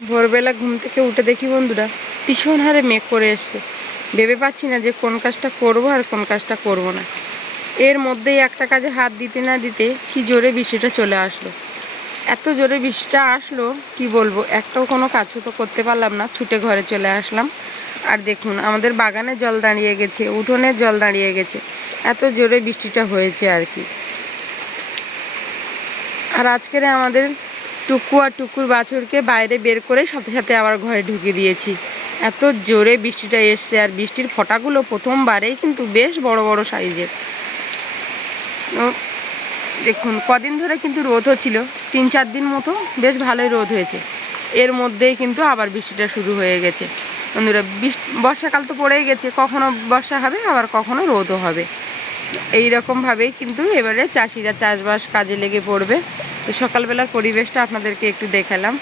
ভোরবেলা ঘুম থেকে উঠে দেখি বন্ধুরা ভীষণ হারে মেঘ করে এসছে। ভেবে পাচ্ছি না যে কোন কাজটা করব আর কোন কাজটা করব না। এর মধ্যেই একটা কাজে হাত দিতে না দিতে কি জোরে বৃষ্টিটা চলে আসলো। এত জোরে বৃষ্টিটা আসলো কি বলবো, একটাও কোনো কাজ তো করতে পারলাম না, ছুটে ঘরে চলে আসলাম। আর দেখুন আমাদের বাগানে জল দাঁড়িয়ে গেছে, উঠোনের জল দাঁড়িয়ে গেছে, এত জোরে বৃষ্টিটা হয়েছে আর কি। আর আজকের আমাদের টুকু আর টুকুর বাছুরকে বাইরে বের করে সাথে সাথে আবার ঘরে ঢুকিয়ে দিয়েছি। এত জোরে বৃষ্টিটা এসছে, আর বৃষ্টির ফোঁটাগুলো প্রথমবারেই কিন্তু বেশ বড় বড় সাইজের। দেখুন কদিন ধরে কিন্তু রোদ হচ্ছিল, 3-4 দিন মতো বেশ ভালোই রোদ হয়েছে। এর মধ্যেই কিন্তু আবার বৃষ্টিটা শুরু হয়ে গেছে বন্ধুরা। বর্ষাকাল তো পড়েই গেছে, কখনো বর্ষা হবে আবার কখনো রোদও হবে। এই রকমভাবেই কিন্তু এবারে চাষিরা চাষবাস কাজে লেগে পড়বে। তো সকালবেলার পরিবেশটা আপনাদেরকে একটু দেখালাম।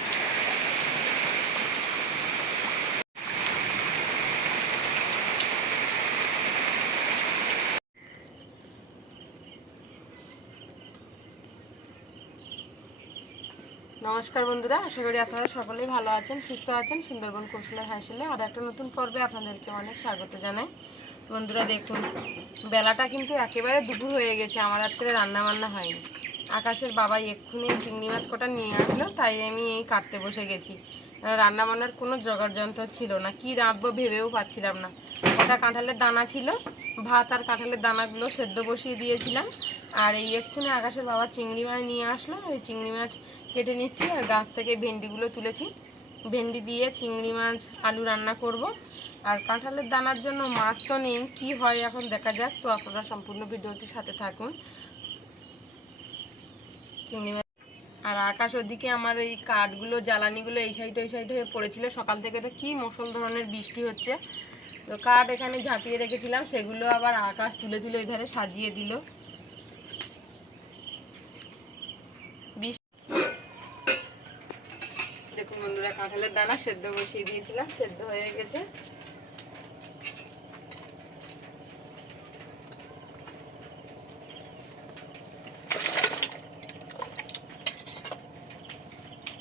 নমস্কার বন্ধুরা, আশা করি আপনারা সকলেই ভালো আছেন, সুস্থ আছেন। সুন্দরবন কৌশলের হাসিলে আর একটা নতুন পর্বে আপনাদেরকে অনেক স্বাগত জানাই। বন্ধুরা দেখুন বেলাটা কিন্তু একেবারে দুপুর হয়ে গেছে, আমার আজকে রান্না বান্না হয়নি। আকাশের বাবা এক্ষুনি চিংড়ি মাছ কটা নিয়ে আসলো, তাই আমি এই কাটতে বসে গেছি। রান্না বান্নার কোনো জোগাড় যন্ত্র ছিল না, কি রাঁধবো ভেবেও পাচ্ছিলাম না। কটা কাঁঠালের দানা ছিল, ভাত আর কাঁঠালের দানাগুলো সেদ্ধ বসিয়ে দিয়েছিলাম। আর এই এক্ষুনি আকাশের বাবা চিংড়ি মাছ নিয়ে আসলো, এই চিংড়ি মাছ কেটে নিচ্ছি। আর গাছ থেকে ভেন্ডিগুলো তুলেছি, ভেন্ডি দিয়ে চিংড়ি মাছ আলু রান্না করব। আর কাঁঠালের দানার জন্য মাছ তো নেই, কী হয় এখন দেখা যাক। তো আপনারা সম্পূর্ণ ভিডিওটির সাথে থাকুন। চিংড়ি মাছ আর আকাশ ওদিকে আমার এই কাঠগুলো জ্বালানিগুলো এই সাইডে ওই সাইডে হয়ে পড়েছিল। সকাল থেকে তো কী মুষল ধরনের বৃষ্টি হচ্ছে, তো কাঠ এখানে ঝাঁপিয়ে রেখেছিলাম, সেগুলো আবার আকাশ তুলে তুলে এধারে সাজিয়ে দিল। দেখুন বন্ধুরা কাঁঠালের দানা সেদ্ধ বসিয়ে দিয়েছিলাম, সেদ্ধ হয়ে গেছে।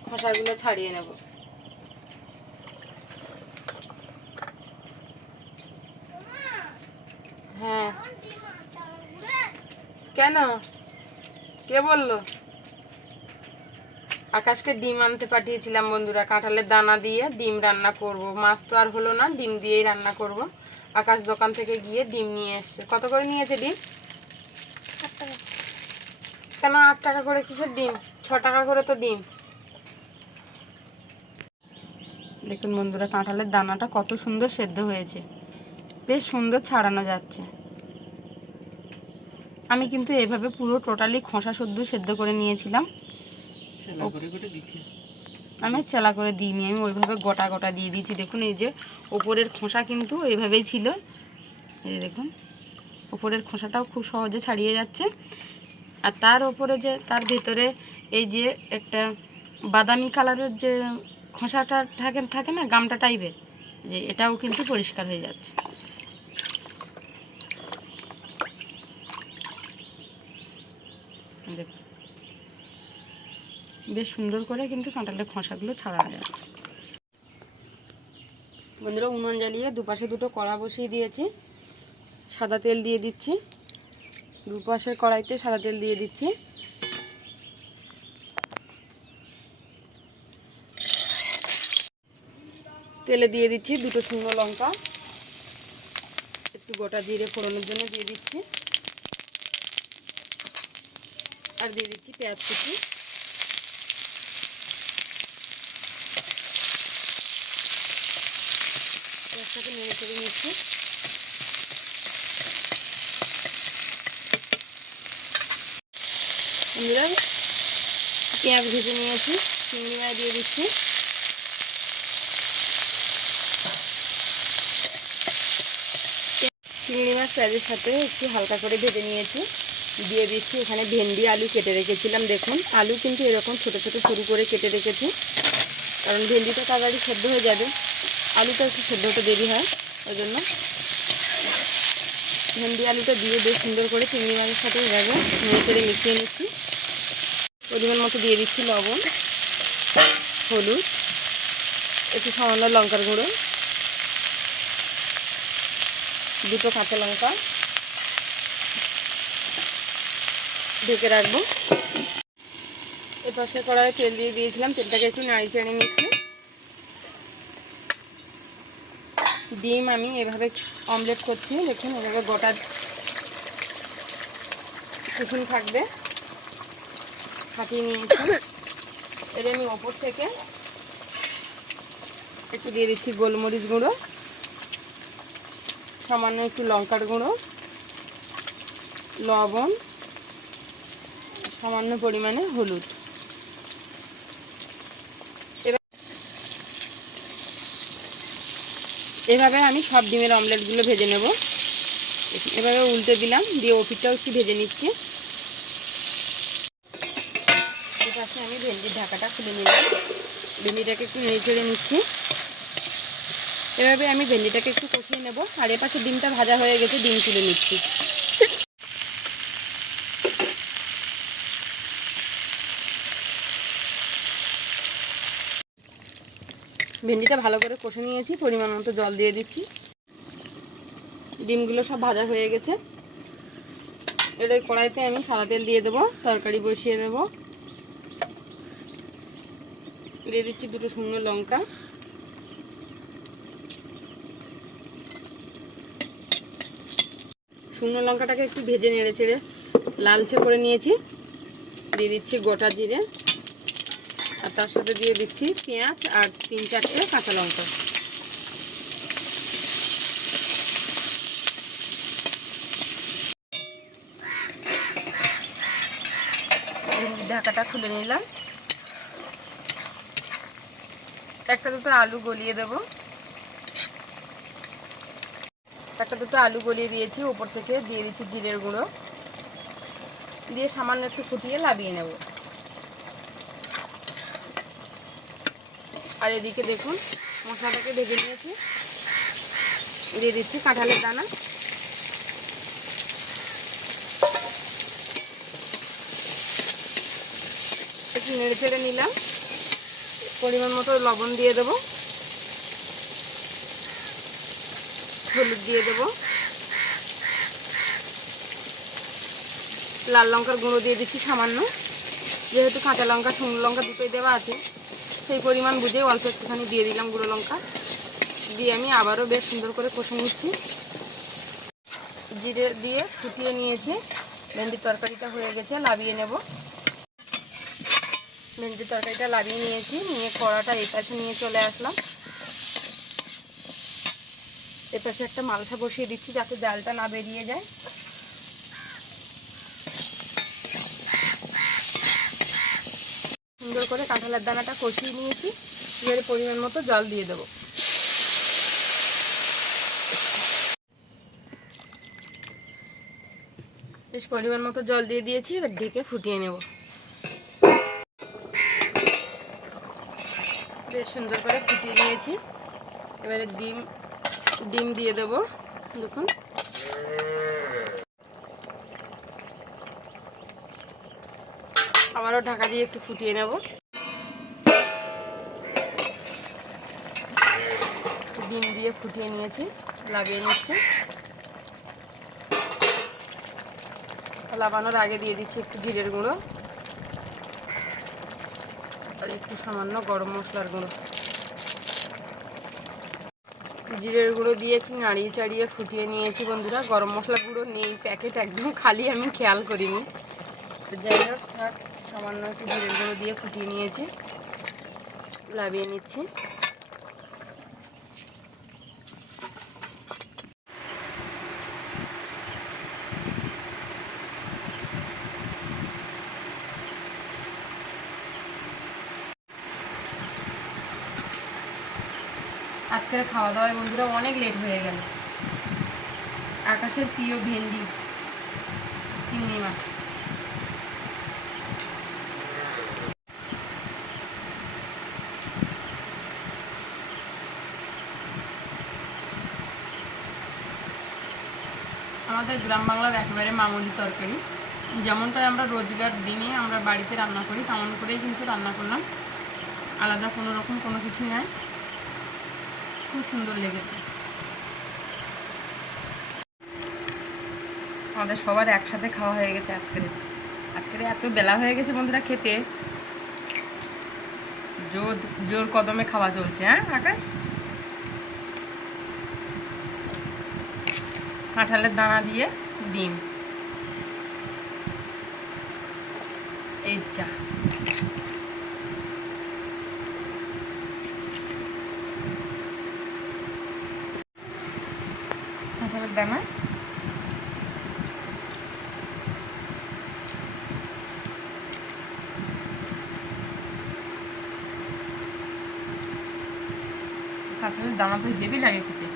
খোসাগুলো ছাড়িয়ে নেব। হ্যাঁ কেন, কে বললো? আকাশকে ডিম আনতে পাঠিয়েছিলাম বন্ধুরা, কাঁঠালের দানা দিয়ে ডিম রান্না করব। মাছ তো আর হলো না, ডিম দিয়েই রান্না করব। আকাশ দোকান থেকে গিয়ে ডিম নিয়ে এসছে। কত করে নিয়েছে ডিম? 8 টাকা। কেন 8 টাকা করে? কিসের ডিম? 6 টাকা করে তো ডিম। দেখুন বন্ধুরা কাঁঠালের দানাটা কত সুন্দর সেদ্ধ হয়েছে, বেশ সুন্দর ছাড়ানো যাচ্ছে। আমি কিন্তু এভাবে পুরো টোটালি খোসা শুদ্ধ সেদ্ধ করে নিয়েছিলাম। আমি চেলা করে দিইনি, আমি ওইভাবে গোটা গোটা দিয়ে দিয়েছি। দেখুন এই যে ওপরের খোসা কিন্তু এইভাবেই ছিল, এই দেখুন ওপরের খোসাটাও খুব সহজে ছাড়িয়ে যাচ্ছে। আর তার ওপরে যে তার ভেতরে এই যে একটা বাদামি কালারের যে খোসাটা থাকে না, গামটা টাইপের, যে এটাও কিন্তু পরিষ্কার হয়ে যাচ্ছে। দেখুন বেশ সুন্দর করে কিন্তু কাঁঠালের খোসাগুলো ছাড়ানো যাচ্ছে। বন্ধুরা উনুন জ্বালিয়ে দুপাশে দুটো কড়া বসিয়ে দিয়েছি, সাদা তেল দিয়ে দিচ্ছি। দুপাশের কড়াইতে সাদা তেল দিয়ে দিচ্ছি। তেলে দিয়ে দিচ্ছি দুটো শুকনো লঙ্কা, একটু গোটা জিরে ফোড়নের জন্য দিয়ে দিচ্ছি। আর দিয়ে দিচ্ছি পেঁয়াজ কুচি। পেঁয়াজটাকে নেড়ে চেড়ে নিচ্ছি। বন্ধুরা পেঁয়াজ ভেজে নিয়েছি, চিংড়ি মাছ দিয়ে দিচ্ছি। চিংড়ি মাছ পেঁয়াজের সাথে একটু হালকা করে ভেজে নিয়েছি, দিয়ে দিচ্ছি এখানে ভেন্ডি আলু কেটে রেখেছিলাম। দেখুন আলু কিন্তু এরকম ছোটো ছোটো সরু করে কেটে রেখেছি, কারণ ভেন্ডিটা তাড়াতাড়ি সেদ্ধ হয়ে যাবে, আলুটা একটু সেদ্ধ হতে দেরি হয়, ওই জন্য ভেন্ডি আলুটা দিয়ে বেশ সুন্দর করে চিংড়ি মাছের সাথে এভাবে নেড়ে চেড়ে মিশিয়ে নিচ্ছি। পরিমাণ মতো দিয়ে দিচ্ছি লবণ, হলুদ, একটু সামান্য লঙ্কার গুঁড়ো, দুটো কাঁচা লঙ্কা, ঢেকে রাখবো। এপাশে কড়াইয়ে তেল দিয়ে দিয়েছিলাম, তেলটাকে একটু নাড়ি চাড়ি নিচ্ছি। ডিম আমি এভাবে অমলেট করছি, দেখুন এভাবে গোটা কুসুম থাকবে, ফাটিয়ে নিয়েছি। এর আমি ওপর থেকে একটু দিয়ে দিচ্ছি গোলমরিচ গুঁড়ো, সামান্য একটু লঙ্কার গুঁড়ো, লবণ, সামান্য পরিমাণে হলুদ। এভাবে আমি সব ডিমের অমলেটগুলো ভেজে নেব। এভাবে উল্টে দিলাম, দিয়ে ওপিটটাও একটু ভেজে নিচ্ছি। এপাশে আমি ভেন্ডির ঢাকাটা খুলে নিলাম, ভেন্ডিটাকে একটু নেড়ে চেড়ে নিচ্ছি। এভাবে আমি ভেন্ডিটাকে একটু কষিয়ে নেব। আর এপাশে ডিমটা ভাজা হয়ে গেছে, ডিম তুলে নিচ্ছি। ভেন্ডিটা ভালো করে কষে নিয়েছি, পরিমাণ মতো জল দিয়ে দিচ্ছি। ডিমগুলো সব ভাজা হয়ে গেছে। এর কড়াইতে আমি সাদা তেল দিয়ে দেবো, তরকারি বসিয়ে দেবো। দিয়ে দিচ্ছি দুটো শুকনো লঙ্কা, শুকনো লঙ্কাটাকে একটু ভেজে নেড়ে চেড়ে লালচে করে নিয়েছি। দিয়ে দিচ্ছি গোটা জিরে, আর তার সাথে দিয়ে দিচ্ছি পেঁয়াজ আর 3-4টে কাঁচা লঙ্কা। ঢাকাটা খুলে নিলাম। একটা দুটো আলু গলিয়ে দেবো, একটা দুটো আলু গলিয়ে দিয়েছি। উপর থেকে দিয়ে দিচ্ছি জিরের গুঁড়ো, দিয়ে সামান্য একটু ফুটিয়ে লাবিয়ে নেব। আর এদিকে দেখুন মশলাটাকে ভেজে নিয়েছি, দিয়ে দিচ্ছি কাঁঠালের দানা, একটু নেড়ে চেড়ে নিলাম। পরিমাণ মতো লবণ দিয়ে দেবো, হলুদ দিয়ে দেবো, লাল লঙ্কার গুঁড়ো দিয়ে দিচ্ছি সামান্য। যেহেতু কাঁচা লঙ্কা শুকনো লঙ্কা দুটোই দেওয়া আছে, সেই পরিমাণ বুঝে অল্প একটুখানি দিয়ে দিলাম গুঁড়ো লঙ্কা। দিয়ে আমি আবারও বেশ সুন্দর করে কষে নিচ্ছি। জিরে দিয়ে ফুটিয়ে নিয়েছি। ভেন্ডির তরকারিটা হয়ে গেছে, লাবিয়ে নেব। ভেন্ডির তরকারিটা লাবিয়ে নিয়েছি, নিয়ে কড়াটা এই পাশে নিয়ে চলে আসলাম। এ পাশে একটা মালসা বসিয়ে দিচ্ছি, যাতে জালটা না বেরিয়ে যায়। সুন্দর করে কাঁঠালের দানাটা কষিয়ে নিয়েছি, এবারে পরিমাণ মতো জল দিয়ে দেবো। বেশ পরিমাণ মতো জল দিয়ে দিয়েছি, এবার ঢেকে ফুটিয়ে নেব। বেশ সুন্দর করে ফুটিয়ে নিয়েছি। এবারে ডিম দিয়ে দেবো। দেখুন আবারও ঢাকা দিয়ে একটু ফুটিয়ে নেব। ডিম দিয়ে ফুটিয়ে নিয়েছি, লাগিয়ে নিচ্ছি। লাগানোর আগে দিয়ে দিচ্ছি একটু জিরের গুঁড়ো আর একটু সামান্য গরম মশলার গুঁড়ো। জিরের গুঁড়ো দিয়ে একটু নাড়িয়ে চাড়িয়ে ফুটিয়ে নিয়েছি বন্ধুরা। গরম মশলা গুঁড়ো নেই প্যাকেট, একদম খালি, আমি খেয়াল করিনি। যাই হোক, সামান্য একটু জিরের গুঁড়ো দিয়ে ফুটিয়ে নিয়েছি, লাবিয়ে নিচ্ছি। আজকের খাওয়া দাওয়ায় বন্ধুরা অনেক লেট হয়ে গেল। আকাশের প্রিয় ভেন্ডি চিংড়ি মাছ। আমাদের গ্রাম বাংলার একেবারে মামুলি তরকারি, যেমনটাই আমরা রোজগার দিনে আমরা বাড়িতে রান্না করি তেমন করেই কিন্তু রান্না করলাম। আলাদা কোনো রকম কোনো কিছু নয়। খুব সুন্দর লেগেছে। আমাদের সবার একসাথে খাওয়া হয়ে গেছে আজকের এত বেলা হয়ে গেছে বন্ধুরা, খেতে জোর জোর কদমে খাওয়া চলছে। হ্যাঁ আকাশ, কাঁঠালের দানা দিয়ে ডিম, এই চা। কাঁঠালের দানা, কাঁঠালের দানা তো হেভি লাগে খেতে।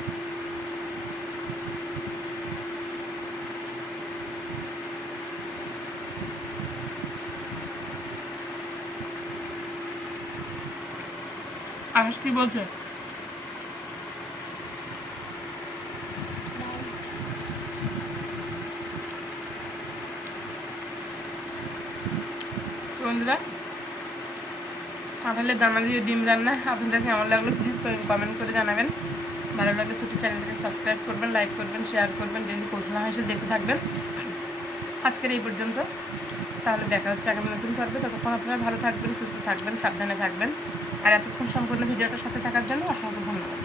আকাশ কি বলছে? বন্ধুরা, কাঁঠালের দানা দিয়ে ডিম রান্না আপনাদের কেমন লাগলো প্লিজ কমেন্ট করে জানাবেন। ভালো লাগলে ছোটো চ্যানেলটাকে সাবস্ক্রাইব করবেন, লাইক করবেন, শেয়ার করবেন, যদি কৌশলা হাসি দেখতে থাকবেন। আজকের এই পর্যন্ত, তাহলে দেখা হচ্ছে আগামী নতুন পর্বে। ততক্ষণ আপনারা ভালো থাকবেন, সুস্থ থাকবেন, সাবধানে থাকবেন। আর এতক্ষণ সম্পূর্ণ ভিডিওটার সাথে থাকার জন্য অসংখ্য ধন্যবাদ।